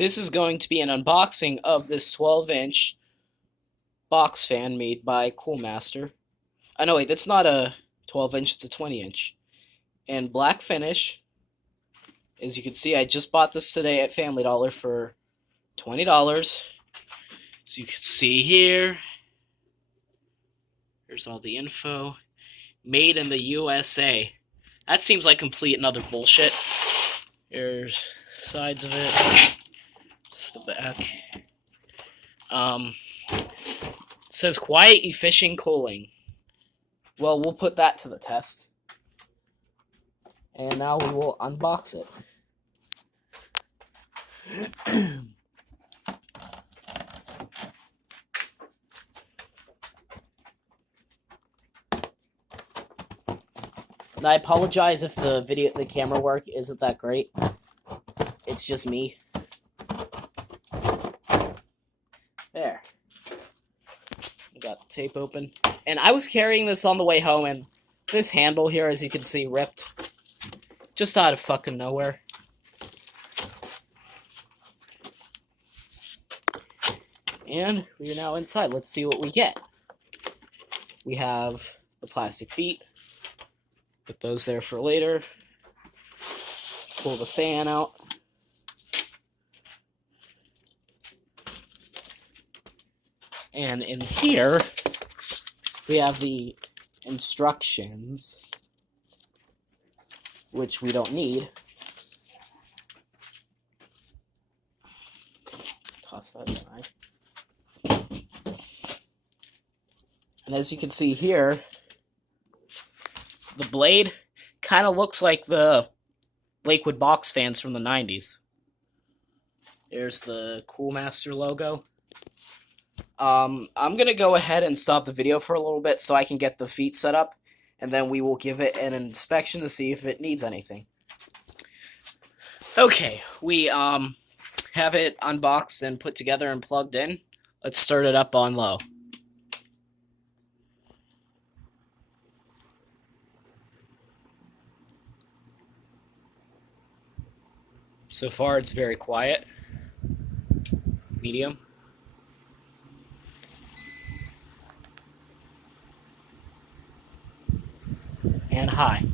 This is going to be an unboxing of this 12-inch box fan made by Coolmaster. Oh, no, wait, that's not a 12-inch, it's a 20-inch. And black finish. As you can see, I just bought this today at Family Dollar for $20. So you can see here. Here's all the info. Made in the USA. That seems like complete and utter bullshit. Here's sides of it. It's the back. It says quiet, efficient cooling. Well, we'll put that to the test. And now we will unbox it. And I apologize if the camera work isn't that great. It's just me. There. Got the tape open. And I was carrying this on the way home, and this handle here, as you can see, ripped. Just out of fucking nowhere. And we are now inside. Let's see what we get. We have the plastic feet. Put those there for later. Pull the fan out. And in here, we have the instructions, which we don't need. Toss that aside. And as you can see here, the blade kind of looks like the Lakewood box fans from the 90s. There's the Coolmaster logo. I'm going to go ahead and stop the video for a little bit so I can get the feet set up, and then we will give it an inspection to see if it needs anything. Okay, we have it unboxed and put together and plugged in. Let's start it up on low. So far, it's very quiet. Medium. And high.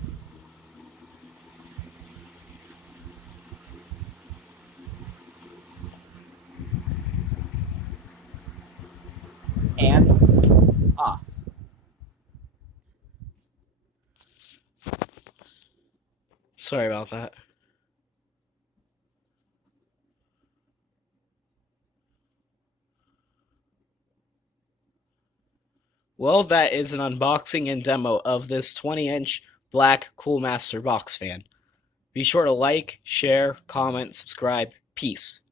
And off. Sorry about that. Well, that is an unboxing and demo of this 20-inch black Coolmaster box fan. Be sure to like, share, comment, subscribe. Peace.